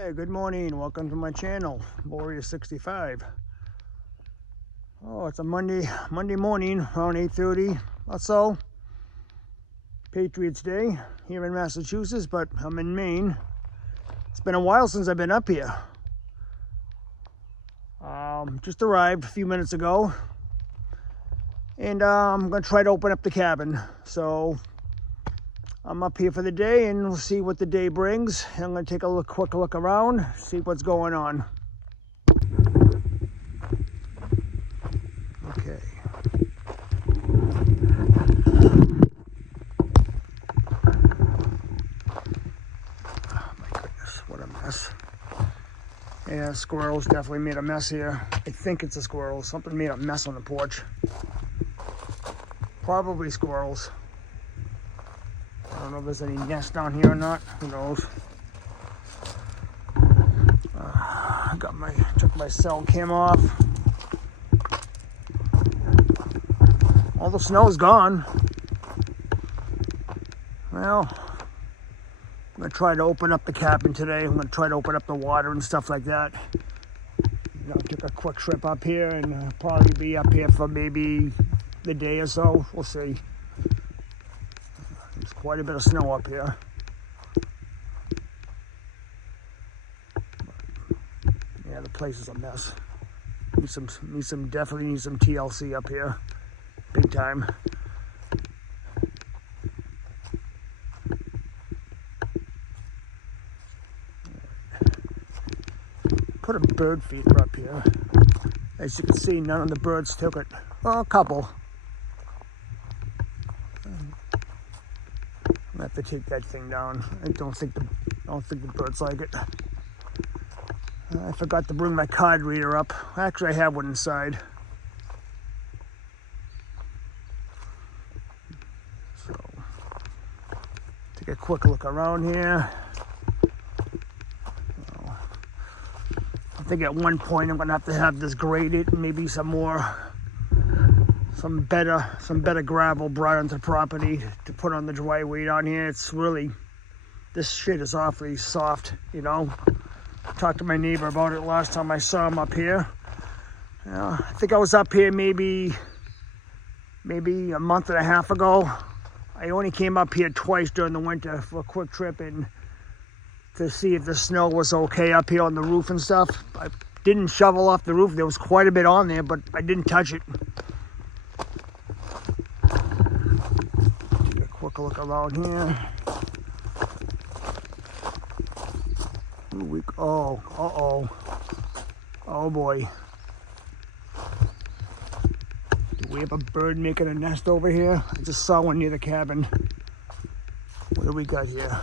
Hey, good morning. Welcome to my channel, Warrior65. Oh, it's a Monday morning, around 8:30 or so. Patriots Day here in Massachusetts, but I'm in Maine. It's been a while since I've been up here. Just arrived a few minutes ago, and I'm gonna try to open up the cabin. So I'm up here for the day, and we'll see what the day brings. I'm gonna take a quick look around, see what's going on. Okay. Oh my goodness, what a mess. Yeah, squirrels definitely made a mess here. I think it's a squirrel. Something made a mess on the porch. Probably squirrels. I don't know if there's any nests down here or not. Who knows? Took my cell cam off. All the snow's gone. Well, I'm gonna try to open up the cabin today. I'm gonna try to open up the water and stuff like that. You know, took a quick trip up here and probably be up here for maybe the day or so. We'll see. There's quite a bit of snow up here. Yeah, the place is a mess. Definitely need some TLC up here, big time. Put a bird feeder up here. As you can see, none of the birds took it. Well, a couple. I'm gonna have to take that thing down. I don't think the birds like it. I forgot to bring my card reader up. Actually, I have one inside. So, take a quick look around here. I think at one point I'm gonna have this graded, and maybe some better gravel brought onto the property to put on the driveway down here. It's really, this shit is awfully soft, you know. Talked to my neighbor about it last time I saw him up here. I think I was up here maybe a month and a half ago. I only came up here twice during the winter for a quick trip and to see if the snow was okay up here on the roof and stuff. I didn't shovel off the roof. There was quite a bit on there, but I didn't touch it. Take a quick look around here. Oh boy. Do we have a bird making a nest over here? I just saw one near the cabin. What do we got here?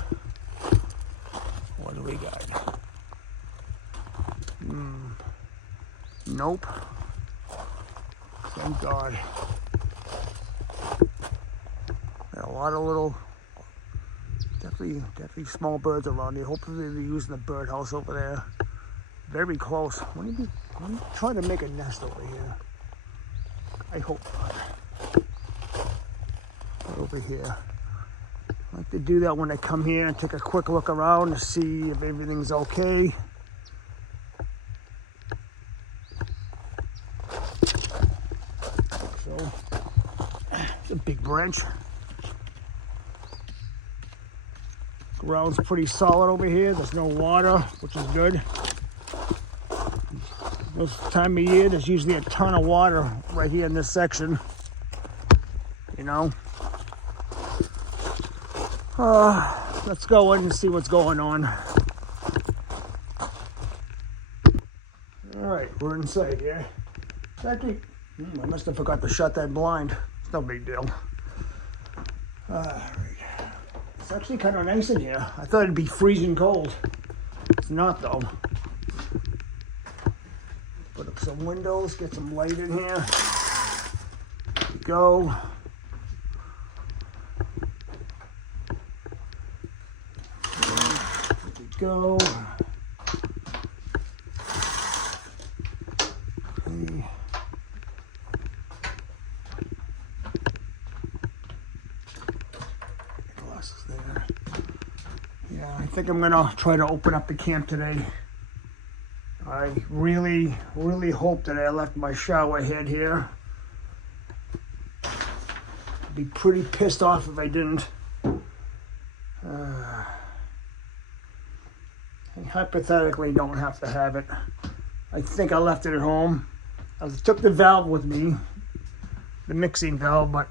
What do we got? Nope. Thank God. Got a lot of little, definitely small birds around here. Hopefully they're using the birdhouse over there. Very close. When are you trying to make a nest over here? I hope not. Over here. I like to do that when I come here and take a quick look around to see if everything's okay. So, it's a big branch. Ground's pretty solid over here. There's no water, which is good. This time of year, there's usually a ton of water right here in this section. You know? Let's go in and see what's going on. Alright, we're inside here. Actually, I must have forgot to shut that blind. It's no big deal. Alright. It's actually kind of nice in here. I thought it'd be freezing cold. It's not though. Put up some windows, get some light in here. There we go. There we go. Okay. Glasses there. Yeah, I think I'm gonna try to open up the camp today. I really, really hope that I left my shower head here. I'd be pretty pissed off if I didn't. I hypothetically don't have to have it. I think I left it at home. I took the valve with me, the mixing valve, but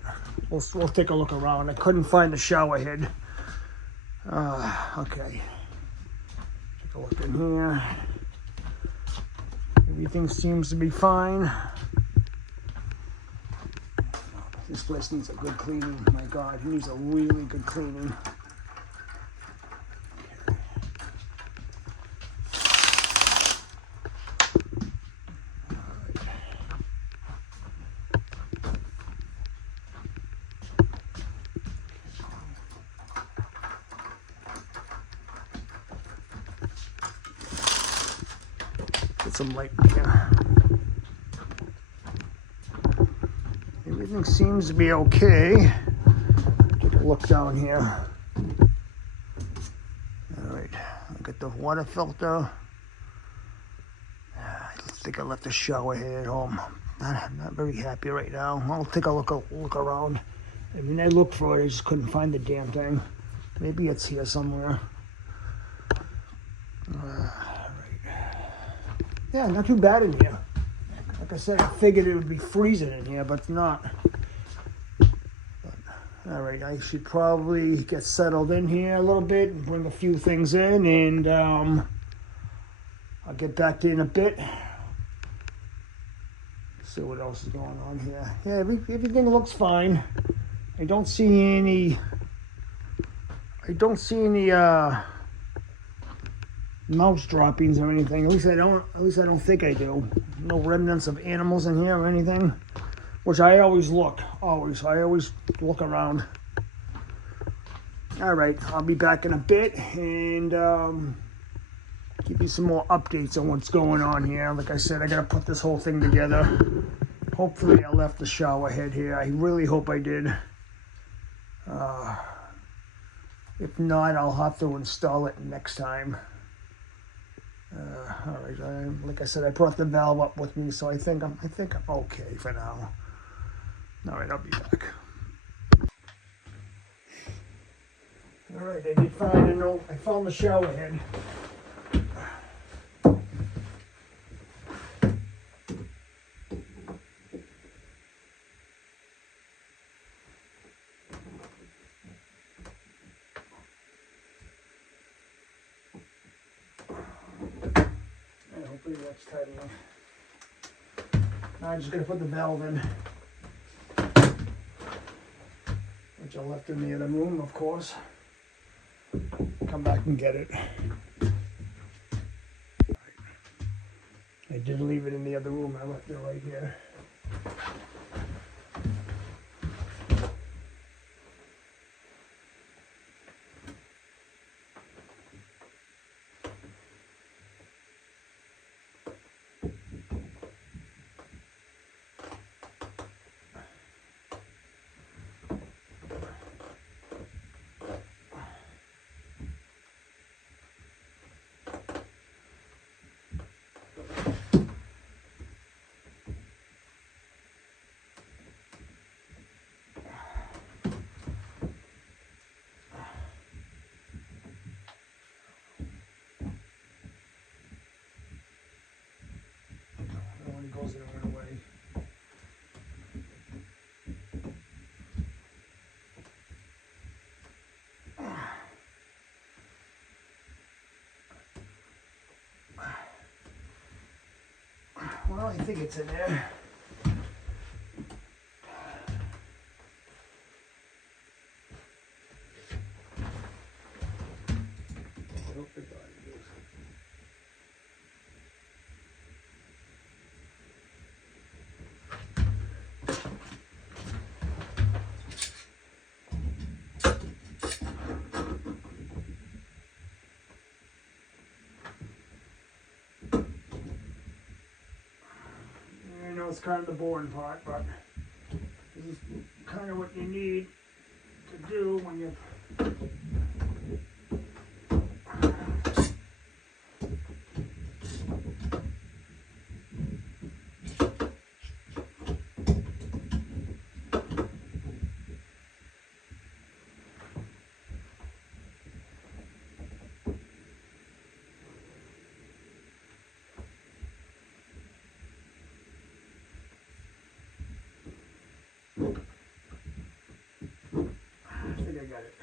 we'll take a look around. I couldn't find the shower head. Okay. Take a look in here. Everything seems to be fine. This place needs a good cleaning. My God, it needs a really good cleaning. Get some light in here. Everything seems to be okay. Take a look down here. All right, look at the water filter. I think I left the shower head at home. Not very happy right now. I'll take a look around. I mean, I looked for it. I just couldn't find the damn thing. Maybe it's here somewhere. Yeah, not too bad in here. Like I said, I figured it would be freezing in here, but it's not. All right, I should probably get settled in here a little bit and bring a few things in, and I'll get back to you in a bit. See what else is going on here. Yeah, everything looks fine. I don't see any mouse droppings or anything. At least I don't think I do. No remnants of animals in here or anything. Which I always look. I always look around. All right, I'll be back in a bit and give you some more updates on what's going on here. Like I said, I gotta put this whole thing together. Hopefully I left the shower head here. I really hope I did. If not, I'll have to install it next time. All right, like I said, I brought the valve up with me, so I think I'm okay for now. All right, I'll be back. All right, I did find a note. I found the shower head. Hopefully that's tight enough. Now I'm just going to put the valve in, which I left in the other room, of course. Come back and get it. I did leave it in the other room. I left it right here. Goes in and went away. Well, I think it's in there. I hope it is. It's kind of the boring part, but this is kind of what you need to do when you I think I got it.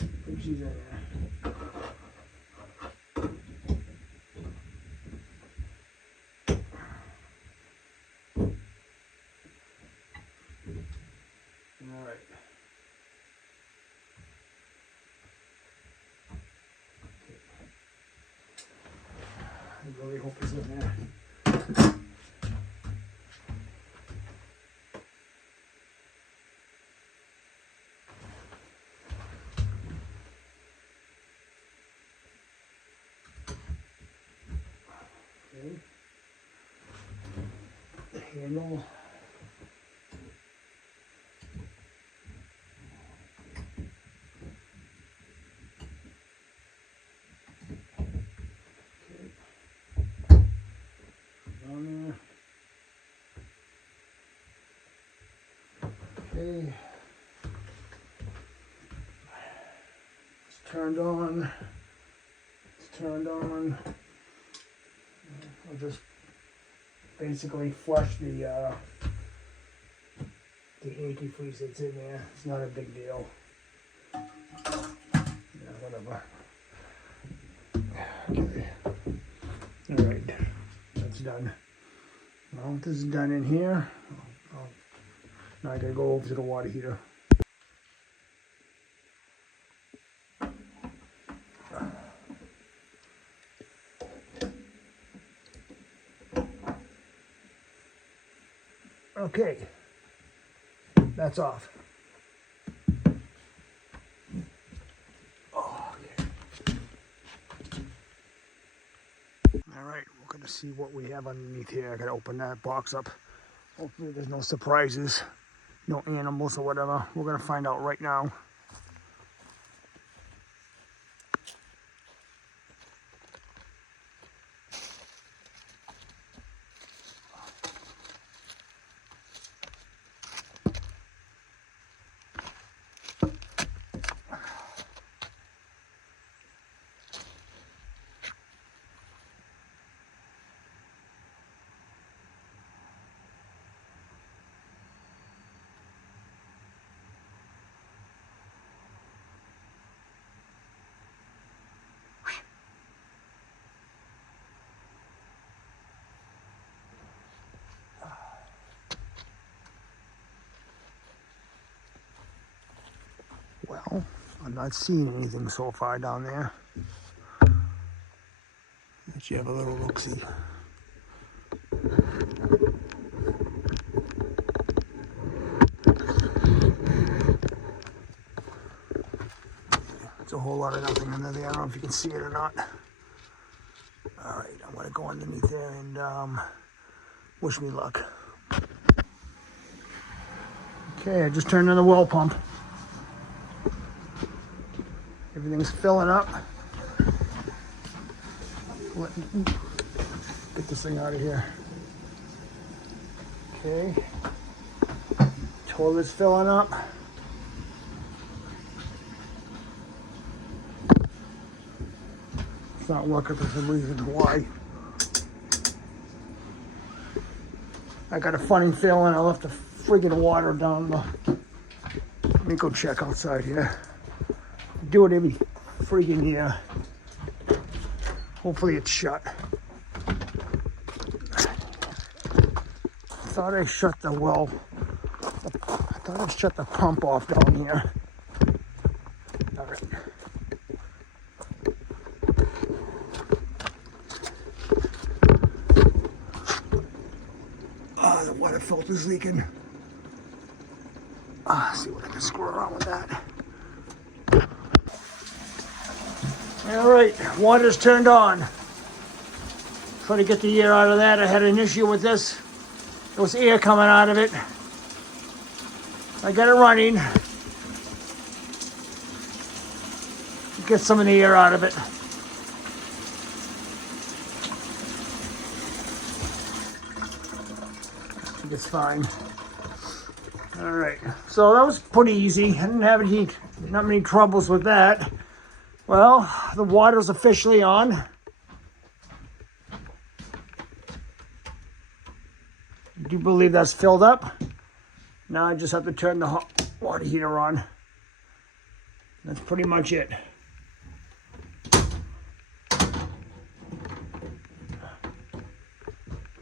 I think she's in there. All right. I really hope it's in there. Okay. The handle. On there. Okay. It's turned on. It's turned on. I'll just basically flush the antifreeze that's in there. It's not a big deal. Yeah, whatever. Okay. All right. That's done. Well, this is done in here. Now I gotta go over to the water heater. Okay, that's off. Oh, okay. All right, we're gonna see what we have underneath here. I gotta open that box up. Hopefully there's no surprises, no animals or whatever. We're gonna find out right now. Well, I'm not seeing anything so far down there. Let you have a little look-see. It's a whole lot of nothing under there. I don't know if you can see it or not. All right, I'm gonna go underneath there and wish me luck. Okay, I just turned on the well pump. Everything's filling up. Get this thing out of here. Okay. Toilet's filling up. It's not working for some reason. Why? I got a funny feeling I left the friggin' water down the... Let me go check outside here. Do it every friggin' year. Hopefully it's shut. I thought I shut the well. I thought I shut the pump off down here. All right. The water filter's leaking. See what I can screw around with that. All right, water's turned on. Try to get the air out of that. I had an issue with this. There was air coming out of it. I got it running. Get some of the air out of it. I think it's fine. All right, so that was pretty easy. I didn't have not many troubles with that. Well, the water's officially on. Do you believe that's filled up? Now I just have to turn the hot water heater on. That's pretty much it.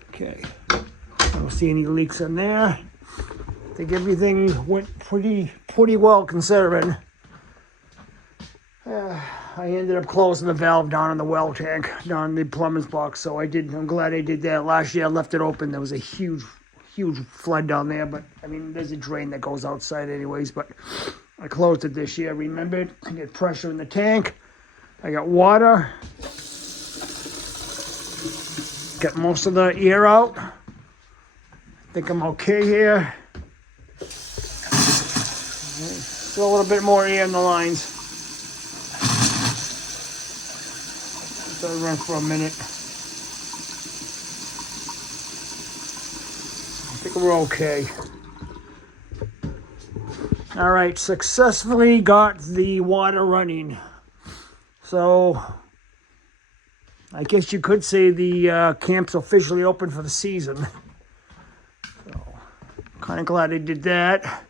Okay, I don't see any leaks in there. I think everything went pretty well considering. I ended up closing the valve down in the well tank, down in the plumber's box, so I'm glad I did that. Last year I left it open. There was a huge flood down there, but I mean, there's a drain that goes outside anyways, but I closed it this year. Remembered, I get pressure in the tank. I got water. Got most of the air out. I think I'm okay here. Still a little bit more air in the lines. So I run for a minute. I think we're okay. All right, successfully got the water running. So I guess you could say the camp's officially open for the season. So kind of glad I did that.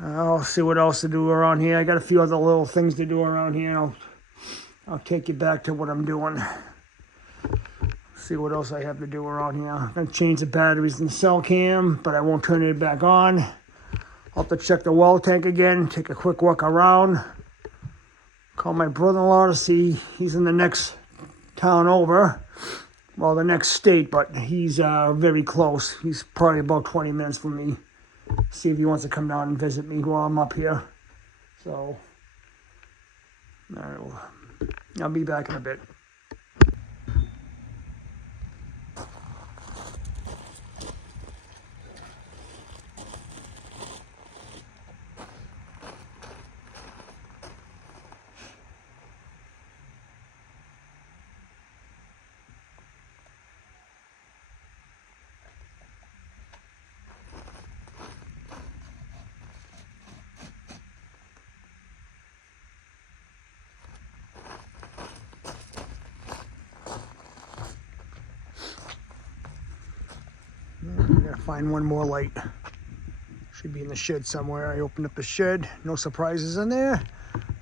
I'll see what else to do around here. I got a few other little things to do around here. I'll take you back to what I'm doing. See what else I have to do around here. I'm going to change the batteries in the cell cam, but I won't turn it back on. I'll have to check the well tank again, take a quick walk around. Call my brother-in-law to see he's in the next town over. Well, the next state, but he's very close. He's probably about 20 minutes from me. See if he wants to come down and visit me while I'm up here. So, all right, well, I'll be back in a bit. I gotta find one more light. Should be in the shed somewhere. I opened up the shed. No surprises in there.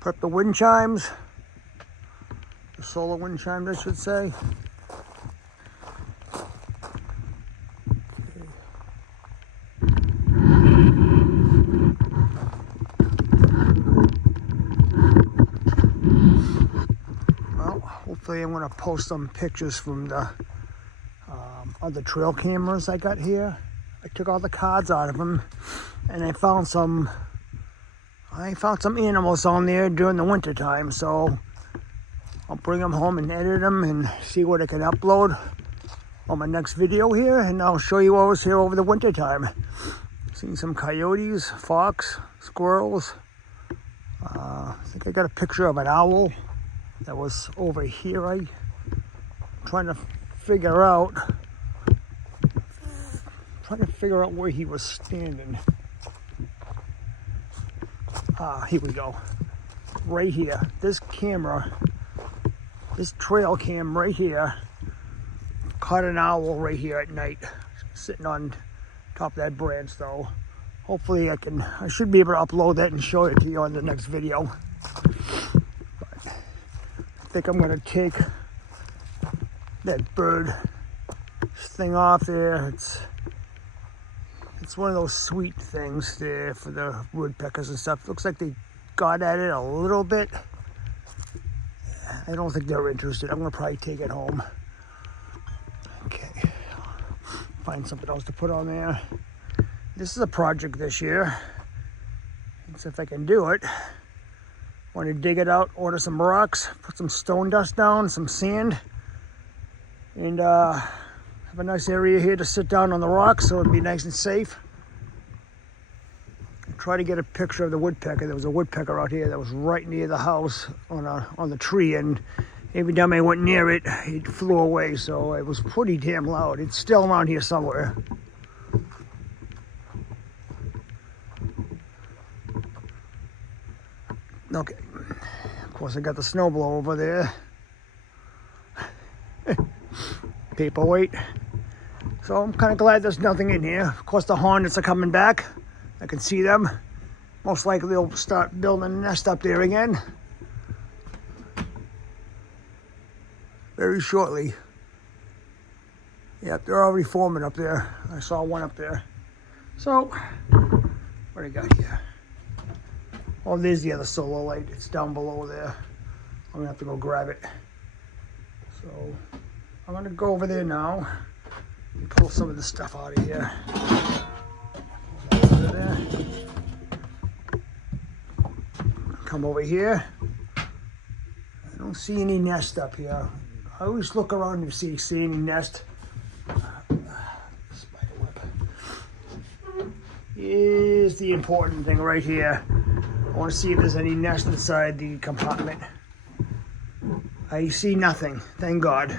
Put up the wind chimes. The solar wind chimes, I should say. Well, hopefully I'm gonna post some pictures from the other trail cameras I got here. I took all the cards out of them, and I found some animals on there during the winter time, so I'll bring them home and edit them and see what I can upload on my next video here, and I'll show you what was here over the winter time. Seen some coyotes, fox, squirrels. I think I got a picture of an owl that was over here. I'm trying to figure out where he was standing. Here we go. Right here. This camera, this trail cam right here, caught an owl right here at night, sitting on top of that branch. Though, hopefully I should be able to upload that and show it to you on the next video. But I think I'm gonna take that bird thing off there. It's one of those sweet things there for the woodpeckers and stuff. Looks like they got at it a little bit. I don't think they're interested. I'm gonna probably take it home. Okay, find something else to put on there. This is a project this year. Let's see if I can do it. Want to dig it out, order some rocks, put some stone dust down, some sand, and have a nice area here to sit down on the rocks so it'll be nice and safe. Try to get a picture of the woodpecker. There was a woodpecker out here that was right near the house on the tree, and every time I went near it, it flew away, so it was pretty damn loud. It's still around here somewhere. Okay, of course I got the snowblower over there. Paperweight. So I'm kind of glad there's nothing in here. Of course the hornets are coming back. I can see them. Most likely they'll start building a nest up there again very shortly. Yep, they're already forming up there. I saw one up there. So, what do I got here? Oh, there's the other solar light. It's down below there. I'm gonna have to go grab it. So, I'm gonna go over there now and pull some of the stuff out of here. Over there. Come over here. I don't see any nest up here. I always look around to see any nest. Spider web. Here's the important thing right here. I want to see if there's any nest inside the compartment. I see nothing, thank God.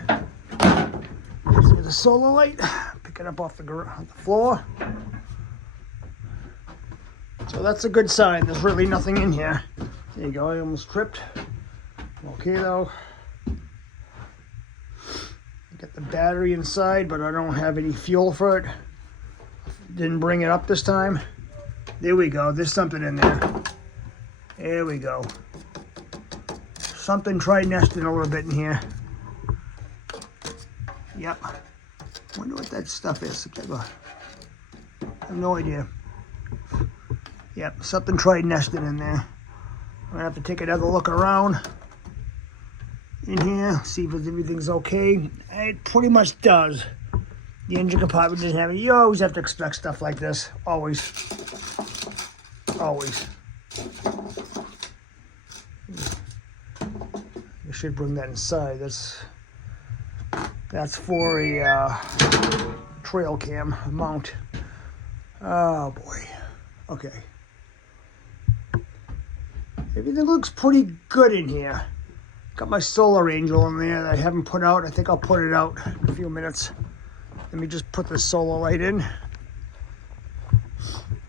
See the solar light. Pick it up off the floor. So that's a good sign. There's really nothing in here. There you go, I almost tripped. Okay though. Got the battery inside, but I don't have any fuel for it. Didn't bring it up this time. There we go, there's something in there. There we go. Something tried nesting a little bit in here. Yep. Wonder what that stuff is. I have no idea. Yep, something tried nesting in there. I'm gonna have to take another look around in here, see if everything's okay. It pretty much does. The engine compartment didn't have it. You always have to expect stuff like this. Always. Always. You should bring that inside. That's for a trail cam mount. Oh boy. Okay. Everything looks pretty good in here. Got my solar angel in there that I haven't put out. I think I'll put it out in a few minutes. Let me just put the solar light in.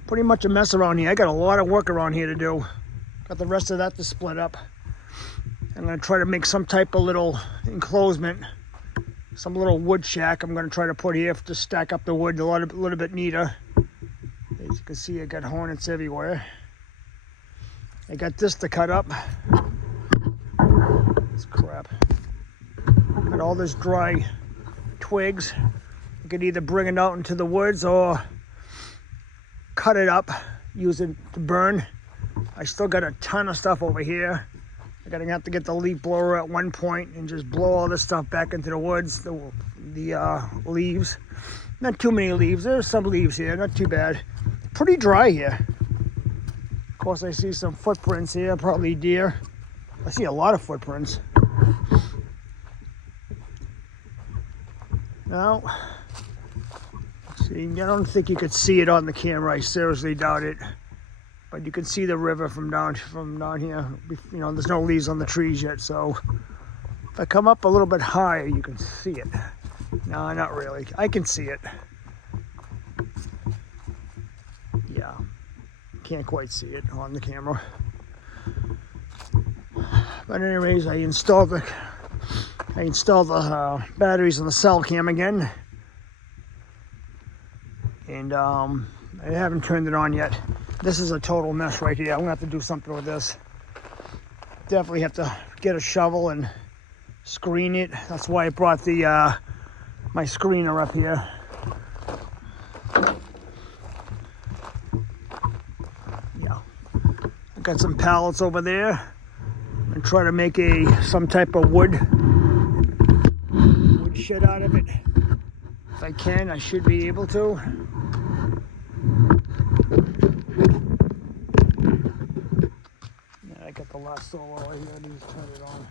Pretty much a mess around here. I got a lot of work around here to do. Got the rest of that to split up. I'm gonna try to make some type of little enclosement. Some little wood shack I'm gonna try to put here to stack up the wood a little bit neater. As you can see, I got hornets everywhere. I got this to cut up. This crap. Got all this dry twigs. You could either bring it out into the woods or cut it up, use it to burn. I still got a ton of stuff over here. I'm gonna have to get the leaf blower at one point and just blow all this stuff back into the woods, the leaves. Not too many leaves. There's some leaves here, not too bad. Pretty dry here. Of course, I see some footprints here, probably deer. I see a lot of footprints. Now, see, I don't think you could see it on the camera. I seriously doubt it. But you can see the river from down here. You know, there's no leaves on the trees yet, so if I come up a little bit higher, you can see it. No, not really. I can see it. Yeah, can't quite see it on the camera. But anyways, I installed the batteries on the cell cam again, and I haven't turned it on yet. This is a total mess right here. I'm gonna have to do something with this. Definitely have to get a shovel and screen it. That's why I brought the my screener up here. Yeah, I got some pallets over there. And try to make some type of wood shed out of it. If I can, I should be able to. Yeah, I got the last solar right here. I need to turn it on.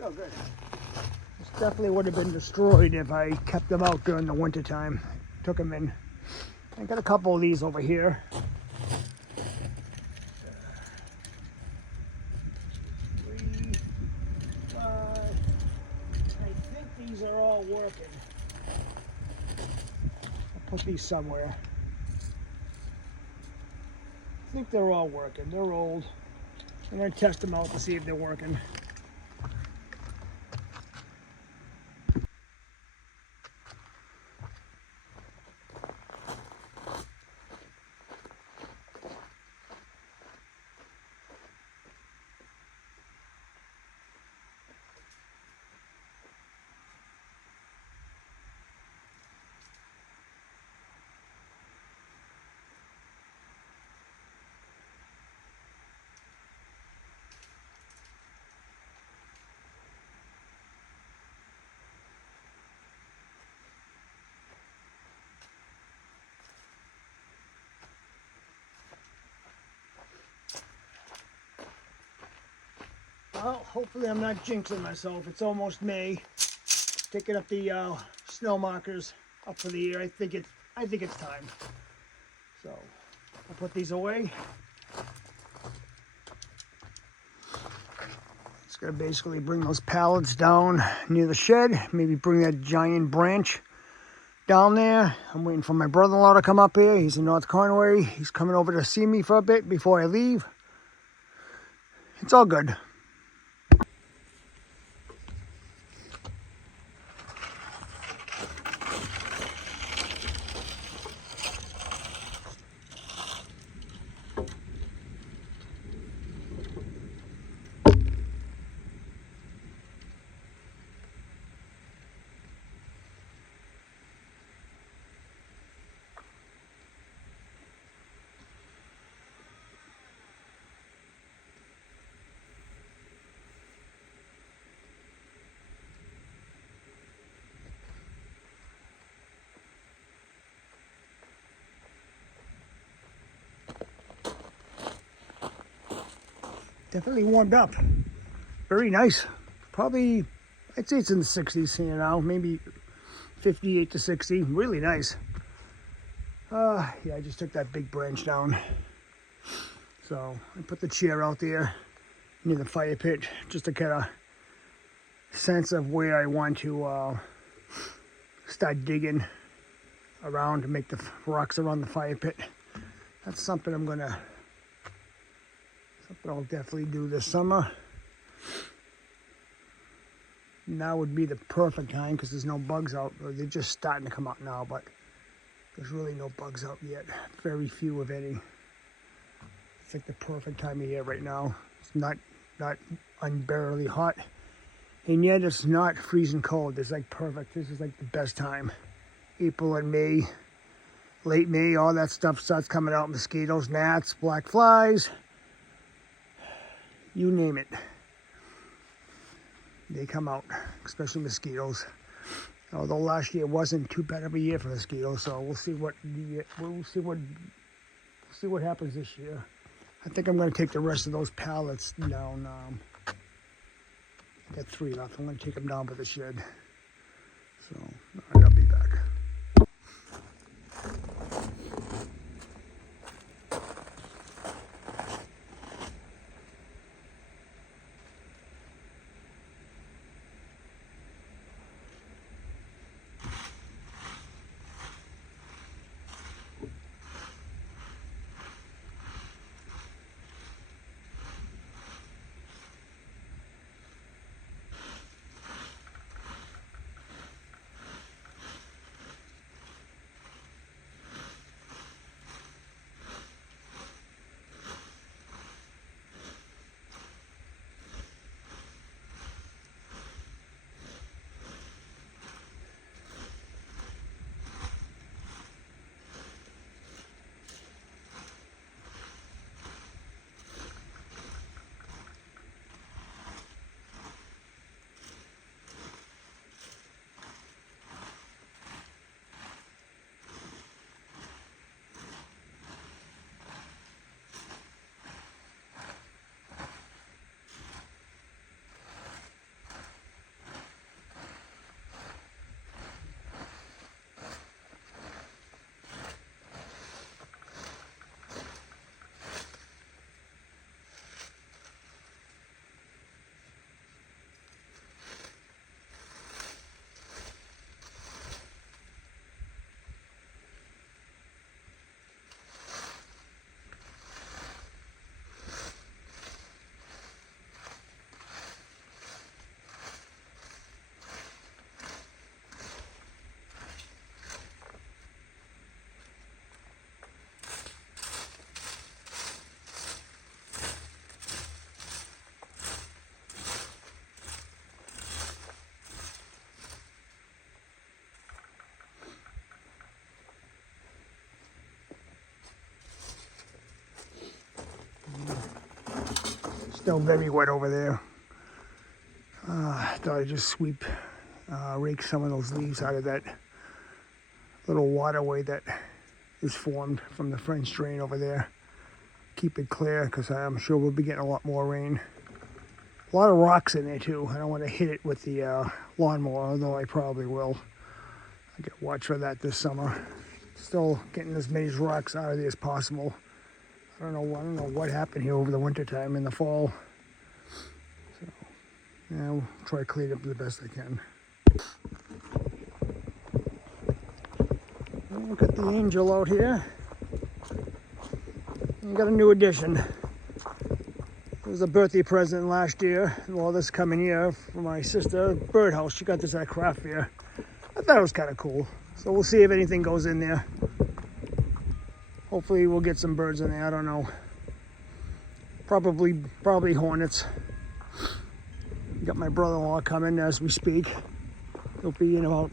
Oh, good. This definitely would have been destroyed if I kept them out during the winter time. Took them in. I got a couple of these over here. 3, 5. I think these are all working. I'll put these somewhere. I think they're all working. They're old. I'm going to test them out to see if they're working. Well, hopefully I'm not jinxing myself. It's almost May. Taking up the snow markers up for the year. I think it's time. So I'll put these away. Just gonna basically bring those pallets down near the shed. Maybe bring that giant branch down there. I'm waiting for my brother-in-law to come up here. He's in North Conway. He's coming over to see me for a bit before I leave. It's all good. Definitely warmed up. Very nice. Probably, I'd say it's in the 60s here now. Maybe 58 to 60. Really nice. Yeah, I just took that big branch down. So I put the chair out there near the fire pit just to get a sense of where I want to start digging around to make the rocks around the fire pit. That's something I'll definitely do this summer. Now would be the perfect time because there's no bugs out. They're just starting to come out now, but there's really no bugs out yet. Very few, if any. It's like the perfect time of year right now. It's not unbearably hot, and yet it's not freezing cold. It's like perfect. This is like the best time. April and May, late May, all that stuff starts coming out. Mosquitoes, gnats, black flies. You name it, they come out, especially mosquitoes. Although last year wasn't too bad of a year for mosquitoes, so we'll see what happens this year. I think I'm going to take the rest of those pallets down. I got 3 left. I'm going to take them down for the shed. So, all right, I'll be back. still very wet over there. I thought I'd just rake some of those leaves out of that little waterway that is formed from the French drain over there. Keep it clear because I'm sure we'll be getting a lot more rain. A lot of rocks in there too. I don't want to hit it with the lawnmower, although I probably will. I got to watch for that this summer. Still getting as many rocks out of there as possible. I don't know what happened here over the winter time and the fall. So, yeah, we'll try to clean it up the best I can. Look at the angel out here. We got a new addition. It was a birthday present last year. Well, this coming year for my sister, Birdhouse. She got this at a craft fair. I thought it was kind of cool. So we'll see if anything goes in there. Hopefully we'll get some birds in there. I don't know. Probably hornets. Got my brother-in-law coming as we speak. He'll be in about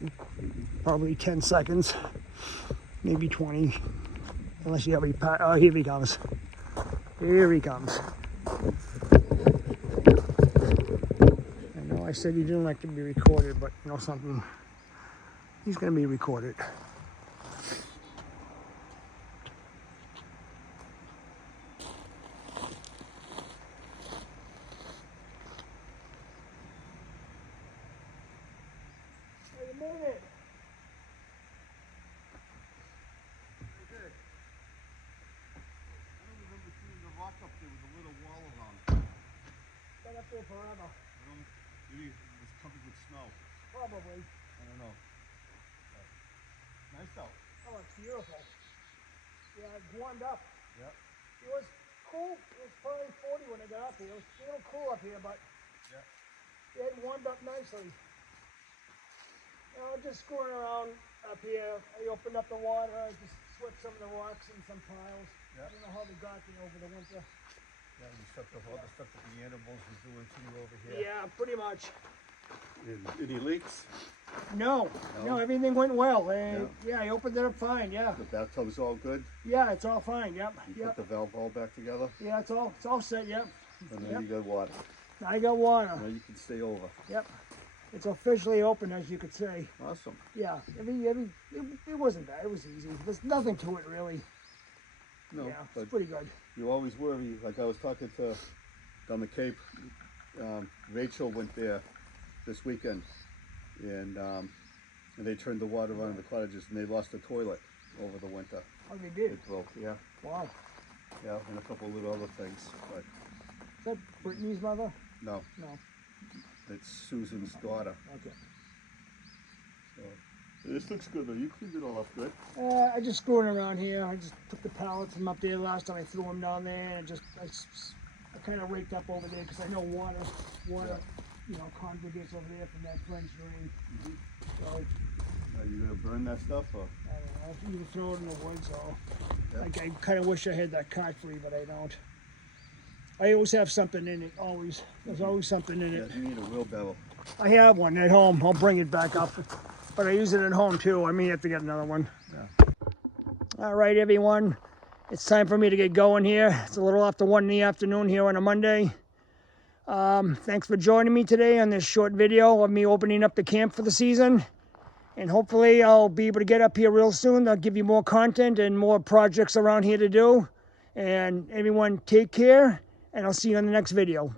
probably 10 seconds, maybe 20, unless you have any. Oh, here he comes. Here he comes. I know I said he didn't like to be recorded, but you know something? He's going to be recorded. You made it. Very good. I don't remember seeing the rock up there with a little wall around it. Been up there forever. Maybe it was covered with snow. Probably. I don't know. But nice out. Oh, it's beautiful. Yeah, it warmed up. Yeah. It was cool. It was probably 40 when I got up here. It was a little cool up here, but Yeah. it warmed up nicely. You know, just screwing around up here. I opened up the water. I just swept some of the rocks in some piles. Yeah. I don't know how they got there over the winter. Yeah, we swept up all the stuff that the animals were doing to you over here. Yeah, pretty much. Any leaks? No, everything went well. Yeah, I opened it up fine. Yeah, The bathtub's all good? yeah, it's all fine. Yep, You put the valve all back together? Yeah, it's all set. Yep, And then you got water. I got water. Now you can stay over. Yep, it's officially open, as you could say. Awesome. Yeah, it wasn't bad. It was easy. There's nothing to it really. No, Yeah, but it's pretty good. you always worry. Like I was talking to down the Cape, Rachel went there this weekend, and they turned the water on in the cottages, and they lost the toilet over the winter. Oh, they did. It broke, yeah, Wow. yeah, and a couple of little other things, but Is that Brittany's mother? no, No. it's Susan's daughter. Okay. So this looks good though. You cleaned it all up good. I just screwing around here. I just took the pallets from up there last time. I threw them down there, and I kind of raked up over there because I know water, Yeah. you know, congregates over there from that French drain. So Are you gonna burn that stuff or? I don't know. Either throw it in the woods or Yeah. I kind of wish I had that cart free, but I don't. I always have something in it. Always. There's always something in it. Yeah, you need a wheelbarrow. I have one at home. I'll bring it back up. But I use it at home too. I may have to get another one. Yeah. All right, everyone. It's time for me to get going here. It's a little after 1 in the afternoon here on a Monday. Thanks for joining me today on this short video of me opening up the camp for the season. And hopefully I'll be able to get up here real soon. I'll give you more content and more projects around here to do. And everyone take care, and I'll see you on the next video.